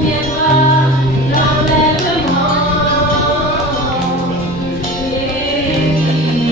Viendra l'enlèvement et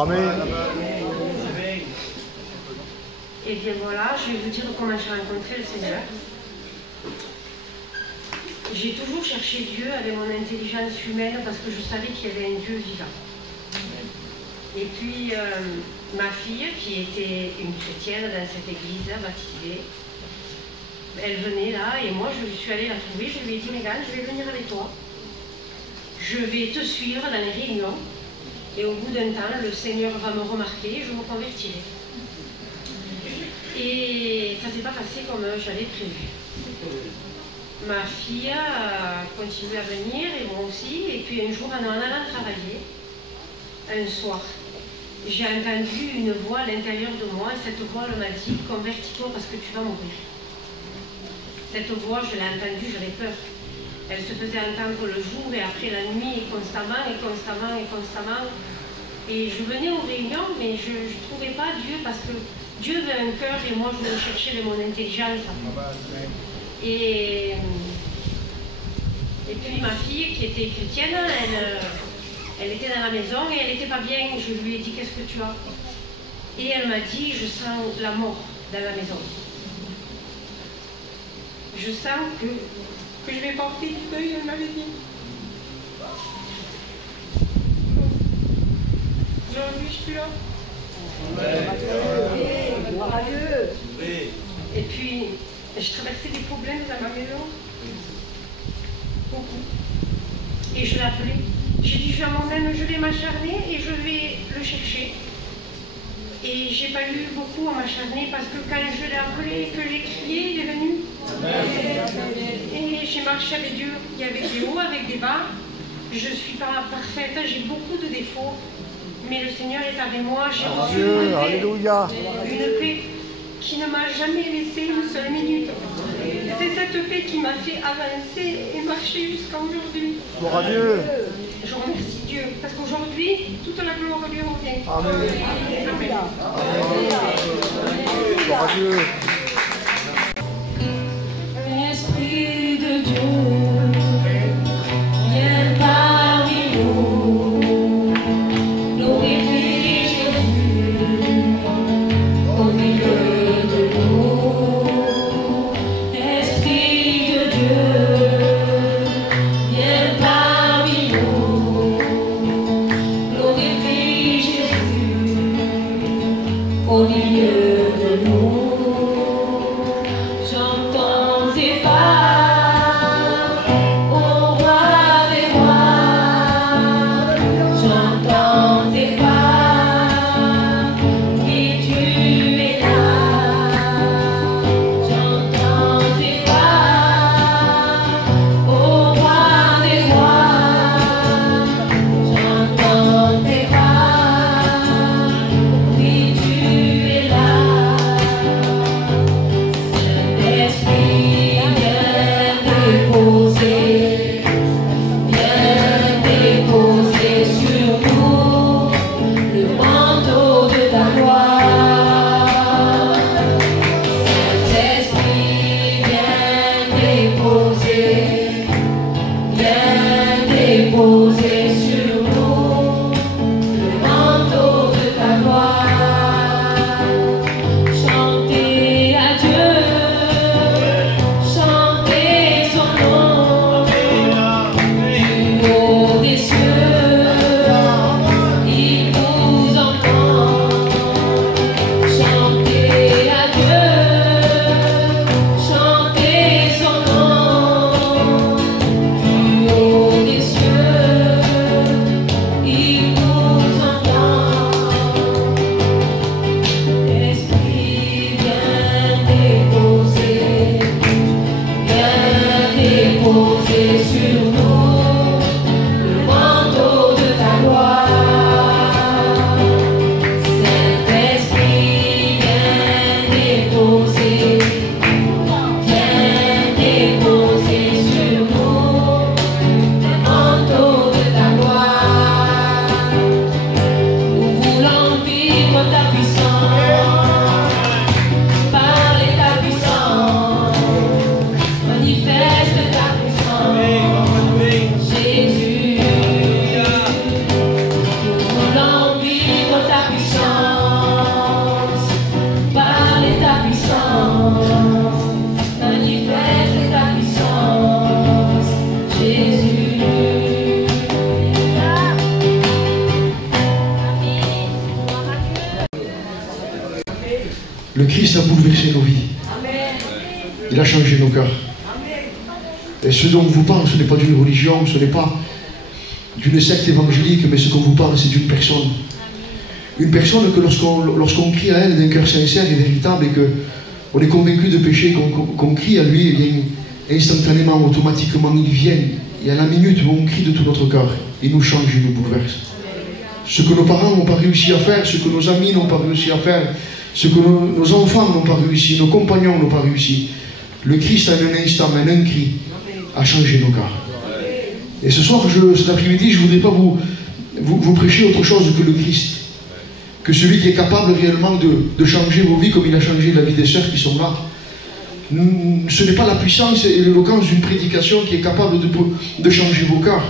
Amen. Et bien voilà, je vais vous dire comment j'ai rencontré le Seigneur. J'ai toujours cherché Dieu avec mon intelligence humaine parce que je savais qu'il y avait un Dieu vivant. Et puis, ma fille, qui était une chrétienne dans cette église, baptisée, elle venait là et moi je suis allée la trouver, je lui ai dit, Mégane, je vais venir avec toi. Je vais te suivre dans les réunions. Et au bout d'un temps, le Seigneur va me remarquer et je me convertirai. Et ça ne s'est pas passé comme j'avais prévu. Ma fille a continué à venir et moi aussi. Et puis un jour, en allant travailler, un soir, j'ai entendu une voix à l'intérieur de moi et cette voix m'a dit « Convertis-toi parce que tu vas mourir ». Cette voix, je l'ai entendue, j'avais peur. Elle se faisait entendre le jour et après la nuit, et constamment, et constamment, et constamment. Et je venais aux réunions, mais je ne trouvais pas Dieu parce que Dieu veut un cœur et moi je le cherchais de mon intelligence. Et puis ma fille, qui était chrétienne, elle était dans la maison et elle n'était pas bien. Je lui ai dit, qu'est-ce que tu as? Et elle m'a dit, je sens la mort dans la maison. Je sens que je vais porter du deuil, elle m'avait dit. Aujourd'hui, je suis là. Gloire à Dieu. Et puis, je traversais des problèmes dans ma maison. Beaucoup. Et je l'appelais. J'ai dit, je m'emmène, je vais m'acharner et je vais le chercher. Et j'ai pas eu beaucoup à m'acharner parce que quand je l'ai appelé et que j'ai crié, il est venu. Et j'ai marché avec Dieu. Il y avait des hauts, avec des bas. Je ne suis pas parfaite, j'ai beaucoup de défauts. Mais le Seigneur est avec moi. J'ai reçu une paix qui ne m'a jamais laissé une seule minute. C'est cette paix qui m'a fait avancer et marcher jusqu'à aujourd'hui. Gloire à Dieu. Je remercie Dieu parce qu'aujourd'hui, toute la gloire lui revient. Amen. Amen. Gloire à Dieu. Esprit de Dieu, viens parmi nous, glorifie Jésus au milieu de nous. Esprit de Dieu, viens parmi nous, glorifie Jésus au milieu de nous. Le Christ a bouleversé nos vies. Il a changé nos cœurs. Et ce dont on vous parle, ce n'est pas d'une religion, ce n'est pas d'une secte évangélique, mais ce qu'on vous parle, c'est d'une personne. Une personne que lorsqu'on crie à elle d'un cœur sincère et véritable et qu'on est convaincu de péché, qu'on crie à lui, eh bien, instantanément, automatiquement, il vient. Et à la minute où on crie de tout notre cœur, il nous change, il nous bouleverse. Ce que nos parents n'ont pas réussi à faire, ce que nos amis n'ont pas réussi à faire, ce que nos enfants n'ont pas réussi, nos compagnons n'ont pas réussi, le Christ, en un instant, en un cri, a changé nos cœurs. Et ce soir, cet après-midi, je ne voudrais pas vous prêcher autre chose que le Christ. Que celui qui est capable réellement de changer vos vies comme il a changé la vie des sœurs qui sont là. Ce n'est pas la puissance et l'éloquence d'une prédication qui est capable de changer vos cœurs.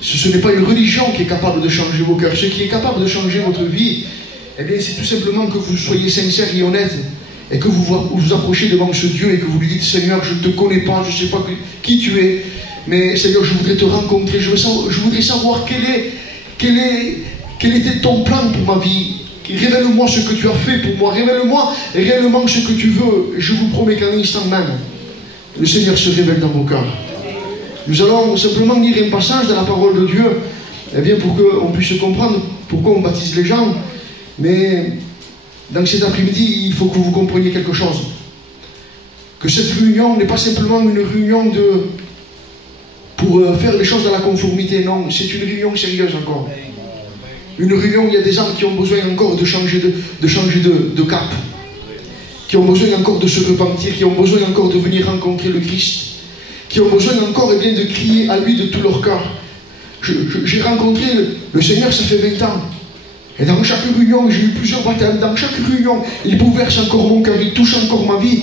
Ce n'est pas une religion qui est capable de changer vos cœurs. Ce qui est capable de changer votre vie, eh bien, c'est tout simplement que vous soyez sincère et honnête et que vous approchez devant ce Dieu et que vous lui dites: Seigneur, je ne te connais pas, je ne sais pas qui tu es, mais Seigneur, je voudrais te rencontrer, je voudrais savoir quel était ton plan pour ma vie. Révèle-moi ce que tu as fait pour moi. Révèle-moi réellement ce que tu veux. Je vous promets qu'en instant même, le Seigneur se révèle dans vos cœurs. Nous allons simplement lire un passage dans la parole de Dieu, eh bien, pour qu'on puisse comprendre pourquoi on baptise les gens. Mais dans cet après-midi, il faut que vous compreniez quelque chose. Que cette réunion n'est pas simplement une réunion pour faire les choses dans la conformité. Non, c'est une réunion sérieuse encore. Une réunion où il y a des âmes qui ont besoin encore de changer de cap, qui ont besoin encore de se repentir, qui ont besoin encore de venir rencontrer le Christ, qui ont besoin encore bien, de crier à lui de tout leur cœur. J'ai rencontré le Seigneur, ça fait 20 ans. Et dans chaque réunion, j'ai eu plusieurs baptêmes. Dans chaque réunion, il bouleverse encore mon cœur, il touche encore ma vie.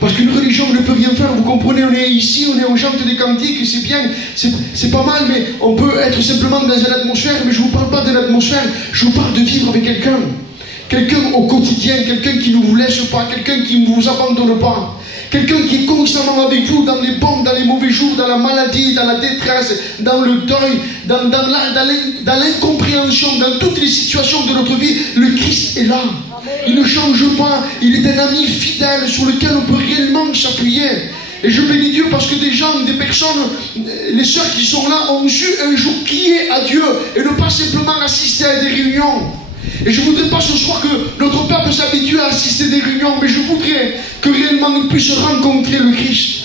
Parce qu'une religion ne peut rien faire, vous comprenez, on est ici, on est en chante des cantiques, c'est bien, c'est pas mal, mais on peut être simplement dans une atmosphère, mais je ne vous parle pas de l'atmosphère, je vous parle de vivre avec quelqu'un. Quelqu'un au quotidien, quelqu'un qui ne vous laisse pas, quelqu'un qui ne vous abandonne pas. Quelqu'un qui est constamment avec vous dans les bons, dans les mauvais jours, dans la maladie, dans la détresse, dans le deuil, dans l'incompréhension, dans toutes les situations de notre vie. Le Christ est là. Il ne change pas. Il est un ami fidèle sur lequel on peut réellement s'appuyer. Et je bénis Dieu parce que des gens, des personnes, les sœurs qui sont là ont su un jour crier à Dieu et ne pas simplement assister à des réunions. Et je ne voudrais pas ce soir que notre peuple s'habitue à assister à des réunions, mais je voudrais que réellement il puisse rencontrer le Christ.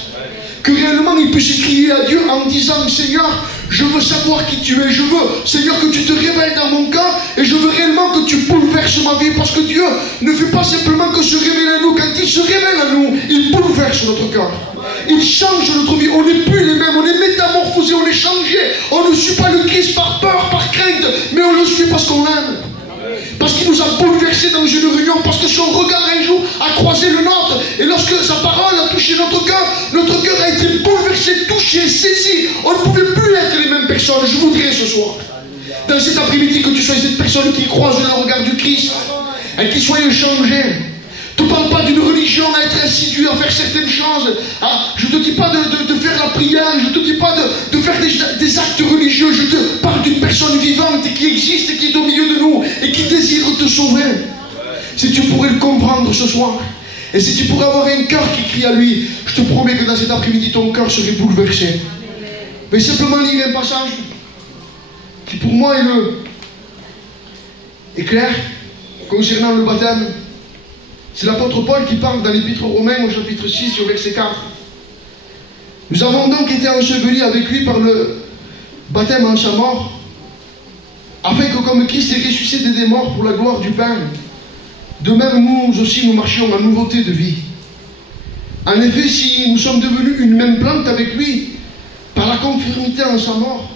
Que réellement il puisse crier à Dieu en disant: Seigneur, je veux savoir qui tu es. Je veux, Seigneur, que tu te révèles dans mon cœur et je veux réellement que tu bouleverses ma vie. Parce que Dieu ne fait pas simplement que se révéler à nous. Quand il se révèle à nous, il bouleverse notre cœur. Il change notre vie. On n'est plus les mêmes. On est métamorphosé, on est changé. On ne suit pas le Christ par peur, par crainte, mais on le suit parce qu'on l'aime. Parce qu'il nous a bouleversés dans une réunion, parce que son regard un jour a croisé le nôtre, et lorsque sa parole a touché notre cœur a été bouleversé, touché, saisi. On ne pouvait plus être les mêmes personnes. Je voudrais ce soir, dans cet après-midi, que tu sois cette personne qui croise le regard du Christ, et qui soit changé. Je ne te parle pas d'une religion à être assidu, à faire certaines choses. Je ne te dis pas de faire la prière, je ne te dis pas de faire des actes religieux. Je te parle d'une personne vivante qui existe et qui est au milieu de nous et qui désire te sauver. Si tu pourrais le comprendre ce soir, et si tu pourrais avoir un cœur qui crie à lui, je te promets que dans cet après-midi, ton cœur serait bouleversé. Mais simplement lire un passage qui pour moi est clair concernant le baptême. C'est l'apôtre Paul qui parle dans l'Épître aux Romains au chapitre 6 au verset 4. Nous avons donc été ensevelis avec lui par le baptême en sa mort, afin que comme Christ est ressuscité des morts pour la gloire du Père, de même nous aussi nous marchions en nouveauté de vie. En effet, si nous sommes devenus une même plante avec lui, par la conformité en sa mort,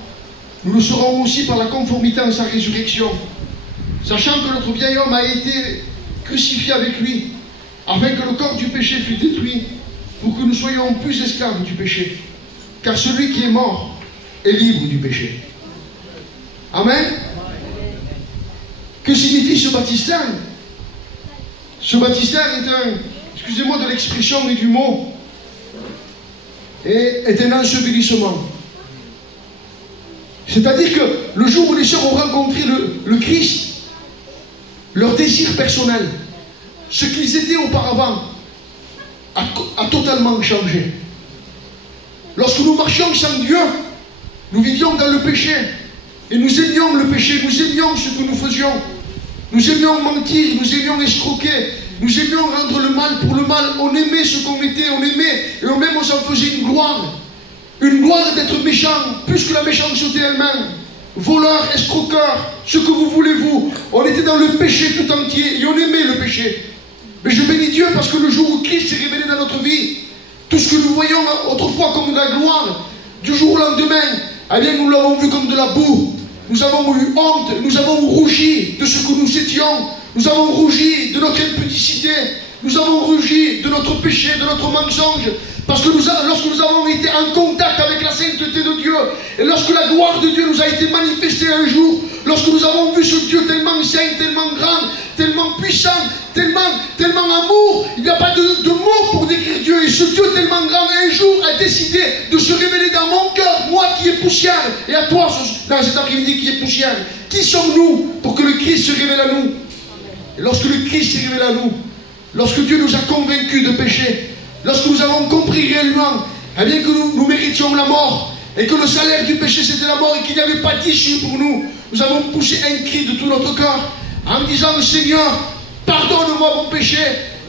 nous le serons aussi par la conformité en sa résurrection, sachant que notre vieil homme a été crucifié avec lui, afin que le corps du péché fût détruit, pour que nous soyons plus esclaves du péché. Car celui qui est mort est libre du péché. Amen. Que signifie ce baptistère? Ce baptistère est un, excusez-moi de l'expression et du mot, est un ensevelissement. C'est-à-dire que le jour où les sœurs ont rencontré le Christ, leur désir personnel, ce qu'ils étaient auparavant a totalement changé. Lorsque nous marchions sans Dieu, nous vivions dans le péché. Et nous aimions le péché, nous aimions ce que nous faisions. Nous aimions mentir, nous aimions escroquer, nous aimions rendre le mal pour le mal. On aimait ce qu'on était, on aimait, et même on s'en faisait une gloire. Une gloire d'être méchant, plus que la méchanceté elle-même. Voleur, escroqueur, ce que vous voulez vous. On était dans le péché tout entier, et on aimait le péché. Mais je bénis Dieu parce que le jour où Christ s'est révélé dans notre vie, tout ce que nous voyions autrefois comme de la gloire, du jour au lendemain, eh bien nous l'avons vu comme de la boue. Nous avons eu honte, nous avons rougi de ce que nous étions, nous avons rougi de notre impudicité, nous avons rougi de notre péché, de notre mensonge, parce que lorsque nous avons été en contact avec la sainteté de Dieu, et lorsque la gloire de Dieu nous a été manifestée un jour, lorsque nous avons vu ce Dieu tellement saint, tellement grand, tellement puissant, tellement amour, il n'y a pas de mots pour décrire Dieu, et ce Dieu tellement grand, un jour a décidé de se révéler dans mon cœur, moi qui est poussière, et à toi, dans cet après-midi qui est poussière. Qui sommes-nous pour que le Christ se révèle à nous? Et lorsque le Christ s'est révélé à nous, lorsque Dieu nous a convaincus de péché, lorsque nous avons compris réellement, eh bien que nous méritions la mort, et que le salaire du péché c'était la mort, et qu'il n'y avait pas d'issue pour nous, nous avons poussé un cri de tout notre corps, en disant, Seigneur, pardonne-moi mon péché,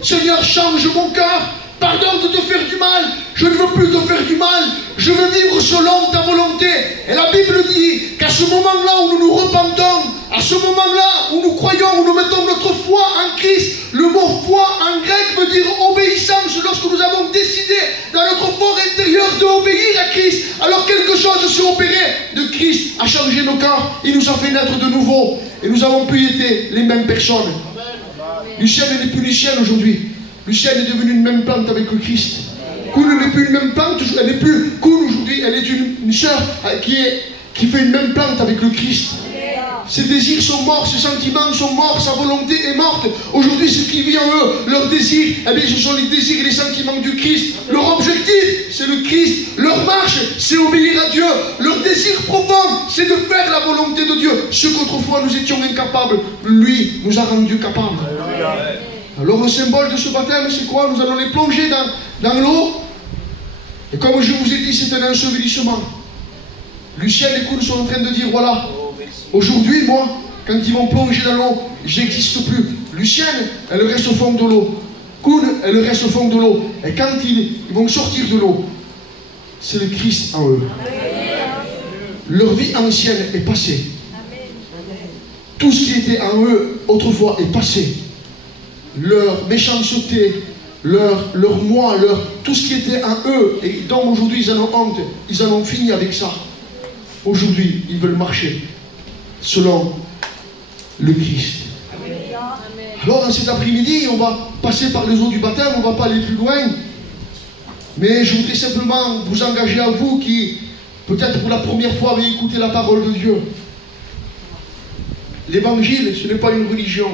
Seigneur, change mon cœur, pardonne de te faire du mal, je ne veux plus te faire du mal, je veux vivre selon ta volonté. Et la Bible dit qu'à ce moment-là où nous nous repentons, à ce moment-là où nous croyons, où nous mettons notre foi en Christ, le mot foi en grec veut dire obéissance. Lorsque nous avons décidé dans notre fort intérieur d'obéir à Christ, alors quelque chose s'est opéré de Christ, a changé nos cœurs, il nous a fait naître de nouveau, et nous avons pu être les mêmes personnes. Lucienne n'est plus Lucienne aujourd'hui. Lucienne est devenue une même plante avec le Christ. Koun n'est plus une même plante, elle n'est plus Koun aujourd'hui, elle est une sœur qui fait une même plante avec le Christ. Ses désirs sont morts, ses sentiments sont morts, sa volonté est morte. Aujourd'hui, ce qui vit en eux, leurs désirs, eh bien, ce sont les désirs et les sentiments du Christ. Leur objectif, c'est le Christ. Leur marche, c'est obéir à Dieu. Leur désir profond, c'est de faire la volonté de Dieu. Ce qu'autrefois nous étions incapables, lui nous a rendus capables. Alors le symbole de ce baptême, c'est quoi? Nous allons les plonger dans l'eau. Et comme je vous ai dit, c'est un ensevelissement. Lucienne et Koun sont en train de dire, voilà, aujourd'hui, moi, quand ils vont plonger dans l'eau, j'existe plus. Lucienne, elle reste au fond de l'eau. Koun, elle reste au fond de l'eau. Et quand ils vont sortir de l'eau, c'est le Christ en eux. Leur vie ancienne est passée. Tout ce qui était en eux autrefois est passé. Leur méchanceté, leur moi, tout ce qui était en eux, et dont aujourd'hui ils en ont honte, ils en ont fini avec ça. Aujourd'hui, ils veulent marcher selon le Christ. Alors, cet après-midi, on va passer par les eaux du baptême, on ne va pas aller plus loin. Mais je voudrais simplement vous engager à vous qui, peut-être pour la première fois, avez écouté la parole de Dieu. L'évangile, ce n'est pas une religion.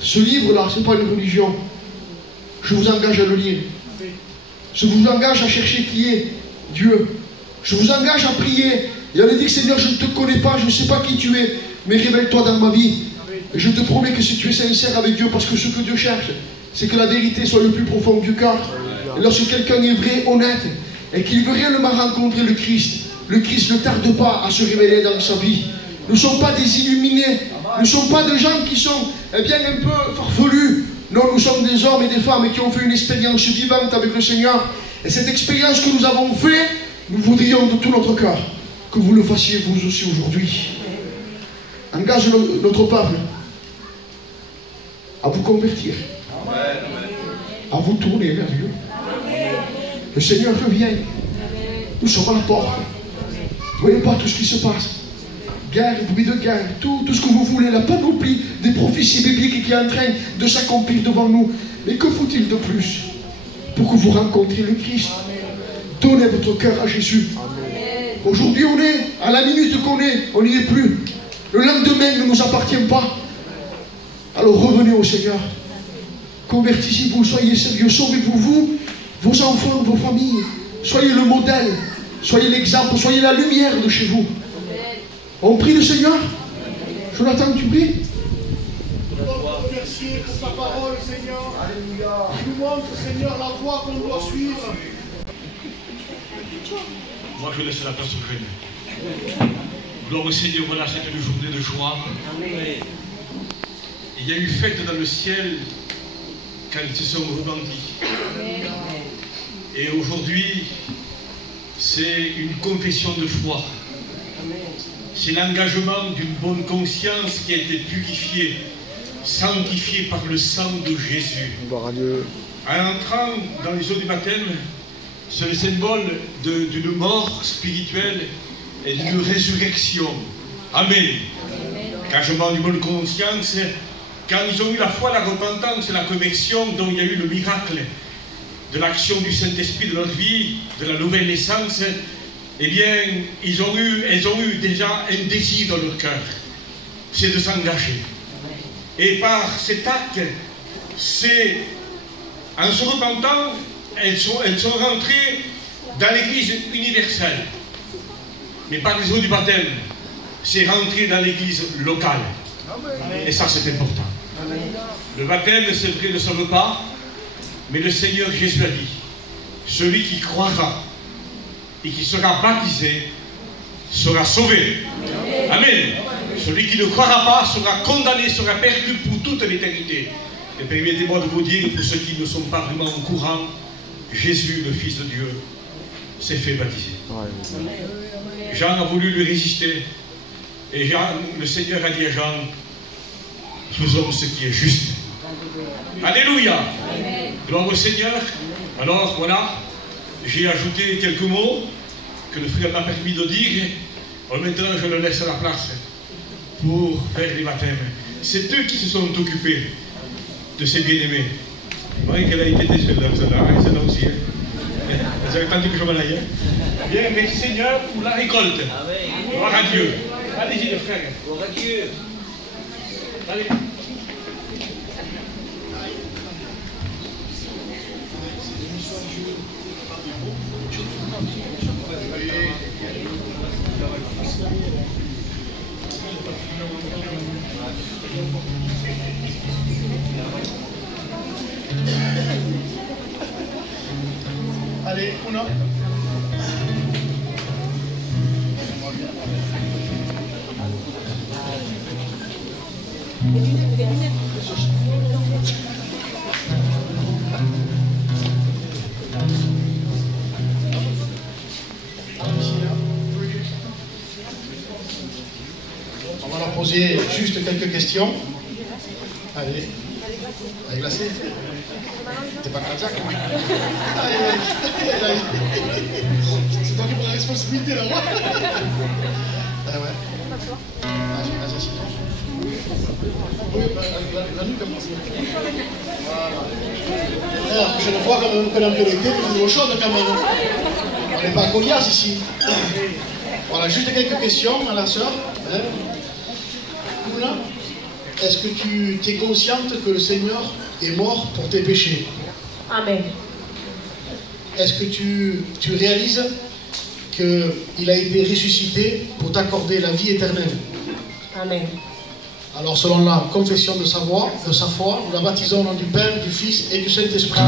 Ce livre-là, ce n'est pas une religion. Je vous engage à le lire. Je vous engage à chercher qui est Dieu. Je vous engage à prier et à lui dire, Seigneur, je ne te connais pas, je ne sais pas qui tu es, mais révèle-toi dans ma vie. Et je te promets que si tu es sincère avec Dieu, parce que ce que Dieu cherche, c'est que la vérité soit le plus profond du cœur. Et lorsque quelqu'un est vrai, honnête, et qu'il veut réellement rencontrer le Christ ne tarde pas à se révéler dans sa vie. Nous ne sommes pas des illuminés, nous ne sommes pas des gens qui sont bien un peu farfelus. Non, nous sommes des hommes et des femmes qui ont fait une expérience vivante avec le Seigneur. Et cette expérience que nous avons faite, nous voudrions de tout notre cœur que vous le fassiez vous aussi aujourd'hui. Engage notre peuple à vous convertir, à vous tourner vers Dieu. Le Seigneur revient. Nous sommes à la porte. Vous ne voyez pas tout ce qui se passe. Guerre, bruit de guerre, tout ce que vous voulez, la panoplie des prophéties bibliques qui est en train de s'accomplir devant nous. Mais que faut-il de plus pour que vous rencontriez le Christ? Donnez votre cœur à Jésus. Aujourd'hui, on est, à la minute qu'on est, on n'y est plus. Le lendemain ne nous appartient pas. Alors revenez au Seigneur. Convertissez-vous, soyez sérieux, sauvez-vous, vous, vos enfants, vos familles. Soyez le modèle, soyez l'exemple, soyez la lumière de chez vous. On prie le Seigneur. Jonathan, tu pries? remercier pour ta parole, Seigneur. Alléluia. Tu nous montres, Seigneur, la voie qu'on doit suivre. Moi, je laisse la place au jeune. Gloire au Seigneur, voilà, c'est une journée de joie. Il y a eu fête dans le ciel quand ils se sont repentis. Et aujourd'hui, c'est une confession de foi. C'est l'engagement d'une bonne conscience qui a été purifiée, sanctifiée par le sang de Jésus. Gloire à Dieu. En entrant dans les eaux du baptême, c'est le symbole d'une mort spirituelle et d'une résurrection. Amen. Engagement d'une bonne conscience, quand ils ont eu la foi, la repentance et la conversion, dont il y a eu le miracle de l'action du Saint-Esprit de leur vie, de la nouvelle naissance, eh bien, elles ont eu déjà un désir dans leur cœur, c'est de s'engager. Et par cet acte, c'est en se repentant, elles sont rentrées dans l'Église universelle. Mais par les eaux du baptême, c'est rentré dans l'Église locale. Et ça, c'est important. Le baptême, c'est vrai, ne sauve pas, mais le Seigneur Jésus a dit, celui qui croira et qui sera baptisé sera sauvé. Amen. Celui qui ne croira pas sera condamné, sera perdu pour toute l'éternité. Et permettez-moi de vous dire, pour ceux qui ne sont pas vraiment au courant, Jésus, le Fils de Dieu, s'est fait baptiser. Jean a voulu lui résister. Et le Seigneur a dit à Jean, faisons ce qui est juste. Alléluia. Gloire au Seigneur. Alors voilà, j'ai ajouté quelques mots que le frère m'a permis de dire. Alors maintenant, je le laisse à la place pour faire les baptêmes. C'est eux qui se sont occupés de ces bien-aimés. Vous voyez qu'elle a été déçue, celle-là aussi. Vous avez tendu que je m'en aille. Bien, merci Seigneur pour la récolte. Gloire à Dieu. Allez-y, les frères. Gloire à Dieu. Allez. Allez, on a. On va leur poser juste quelques questions. Allez. Elle est glacée. T'es pas cardiaque, hein? C'est toi qui prends la responsabilité là, moi. Ah ouais. Vas-y, assieds-toi. Oui, la nuit comme ça. Voilà. La prochaine fois, quand on connaît un peu l'été, on est au chaud quand même. On n'est pas à Goliath ici. Voilà, juste quelques questions à la sœur. Oula. Est-ce que tu es consciente que le Seigneur est mort pour tes péchés? Amen. Est-ce que tu réalises qu'il a été ressuscité pour t'accorder la vie éternelle? Amen. Alors selon la confession de sa foi, nous la baptisons au nom du Père, du Fils et du Saint-Esprit.